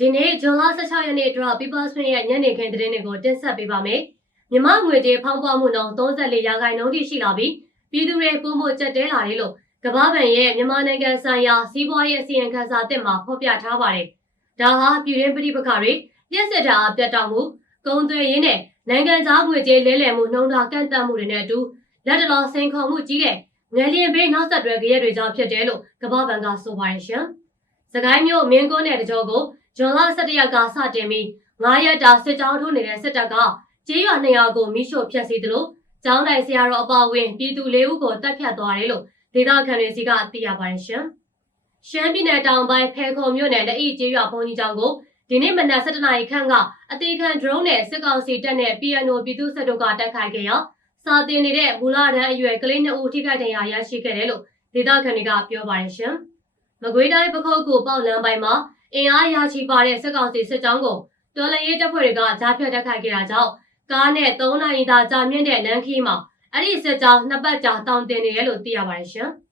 ဒီနေ့ဇွန်လ16ရက်နေ့အတွက် People's Print ရဲ့ညနေခင်းသတင်းတွေကိုတင်ဆက်ပေးပါမယ်။မြမငွေကြေးဖောင်းပွားမှုနှုန်း34ရာခိုင်နှုန်းထိရှိလာပြီးပြည်သူတွေပုံမှုကြက်တဲလာတယ်လို့ကမ္ဘာ့ဘဏ်ရဲ့မြန်မာနိုင်ငံဆိုင်ရာစီးပွားရေးအစီရင်ခံစာသစ်မှာဖော်ပြထားပါတယ်။ဒါဟာပြည်တွင်းပြည်ပခါတွေပြည့်စက်တာအပြတ်တောက်မှုကုန်သွယ်ရေးနဲ့နိုင်ငံခြားငွေကြေးလဲလှယ်မှုနှုန်းထားကန့်သတ်မှုတွေနဲ့အတူလက်တလောစိန်ခေါ်မှုကြီးတဲ့ငလျင်ဘေးနောက်ဆက်တွဲကြရက်တွေကြောင့်ဖြစ်တယ်လို့ကမ္ဘာ့ဘဏ်ကဆိုပါတယ်ရှင်။စကိုင်းမြို့မင်းကုန်းနယ်တကြောကို ဇွန်လ17ရက်ကစတင်ပြီး9ရက်တာစစ်ကြောင်းထိုးနေတဲ့စစ်တပ်ကကျေးရွာ200ကိုမိရှို့ဖျက်ဆီးသလိုကျောင်းတိုင်ဆရာတော်အပါအဝင်ပြည်သူ၄ဦးကိုတပ်ဖြတ်သွားတယ်လို့ဒေသခံတွေစီကသိရပါတယ်ရှင်။ရှမ်းပြည်နယ်တောင်ပိုင်းဖဲခုံမြို့နယ်လက်ဤကျေးရွာဘုံကြီးကျောင်းကိုဒီနေ့မနက်7:00နာရီခန့်ကအသေးခံ drone နဲ့စစ်ကောင်စီတပ်နဲ့ PNO ပြည်သူ့စစ်တို့ကတိုက်ခိုက်ခဲ့ရာစာတင်နေတဲ့မူလာတန်းအရွယ်ကလေး2ဦးထိခိုက်ဒဏ်ရာရရှိခဲ့တယ်လို့ဒေသခံတွေကပြောပါတယ်ရှင်။မကွေးတိုင်းပခုတ်ကူပေါက်လမ်းပိုင်းမှာ အင်အားရရှိပါတဲ့စစ်ကောင်စီစစ်ကြောင်းကိုတော်လှန်ရေးတပ်ဖွဲ့တွေကကြားဖြတ်တိုက်ခိုက်ခဲ့တာကြောင့်ကားနဲ့3နာရီသာကြာမြင့်တဲ့လမ်းခီးမှာအဲ့ဒီစစ်ကြောင်းနှစ်ပတ်ကြာတောင်တင်နေတယ်လို့သိရပါတယ်ရှင်။